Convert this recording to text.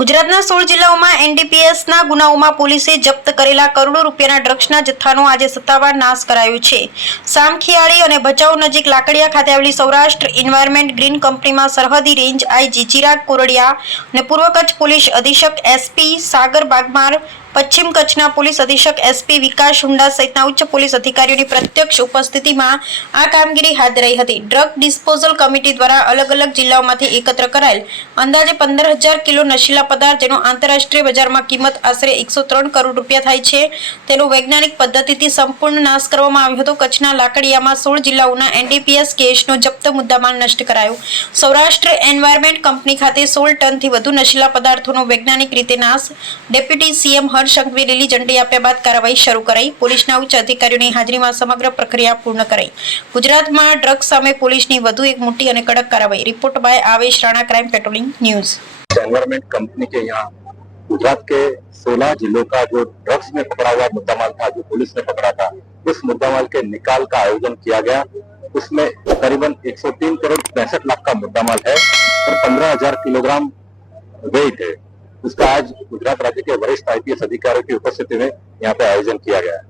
ગુજરાતના 16 જિલ્લાઓમાં એનડીપીએસના ગુનાઓમાં પોલીસે જપ્ત કરેલા કરોડો રૂપિયાના ડ્રગ્સના જથ્થાનો આજે સત્તાવાર નાશ કરાયો છે. સામખિયાળી અને ભચાઉ નજીક લાકડિયા ખાતે આવેલી સૌરાષ્ટ્ર એન્વાયરમેન્ટ ગ્રીન કંપનીમાં સરહદી રેન્જ આઈજી ચિરાગ કોરડિયા અને પૂર્વ કચ્છ પોલીસ અધિક્ષક એસપી સાગર બાગમાર, પશ્ચિમ કચ્છના પોલીસ અધિક્ષક એસપી વિકાસ હુંડા સહિતના ઉચ્ચ પોલીસ અધિકારીઓની પ્રત્યક્ષ ઉપસ્થિતિમાં આ કામગીરી હાથ ધરાઈ હતી. ડ્રગ ડિસ્પોઝલ કમિટી દ્વારા અલગ અલગ જિલ્લાઓમાંથી એકત્ર કરાયેલ અંદાજે 15,000 કિલો નશીલા પદાર્થ, જેનો આંતરરાષ્ટ્રીય બજારમાં કિંમત આશરે 103 કરોડ રૂપિયા થાય છે, તેનો વૈજ્ઞાનિક પદ્ધતિથી સંપૂર્ણ નાશ કરવામાં આવ્યો હતો. કચ્છના લાકડિયામાં 16 જિલ્લાઓના એનડીપીએસ કેસનો જપ્ત મુદ્દામાલ નષ્ટ કરાયો. સૌરાષ્ટ્ર એન્વાયરમેન્ટ કંપની ખાતે 16 ટનથી વધુ નશીલા પદાર્થોનો વૈજ્ઞાનિક રીતે નાશ. ડેપ્યુટી સીએમ હર્ષ સંઘવીએ લીલી ઝંડી આપ્યા બાદ કાર્યવાહી શરૂ કરાઈ. પોલીસના ઉચ્ચ અધિકારીઓની હાજરીમાં સમગ્ર પ્રક્રિયા પૂર્ણ કરાઈ. ગુજરાતમાં ડ્રગ્સ સામે પોલીસની વધુ एक मोटी और कड़क कार्रवाई. रिपोर्ट बाय आवेश Rana, crime patrolling news. Environment company के यहाँ गुजरात के 16 जिलों का जो ड्रग्स में पकड़ा हुआ मुद्दामाल था, जो पुलिस ने पकड़ा था, उस मुद्दामाल के निकाल का आयोजन किया गया. उसमें करीबन 103 करोड़ 65 लाख का मुद्दामाल है और 15,000 किलोग्राम वेट है. उसका आज गुजरात राज्य के वरिष्ठ आईपीएस अधिकारियों की उपस्थिति में यहाँ पे आयोजन किया गया है.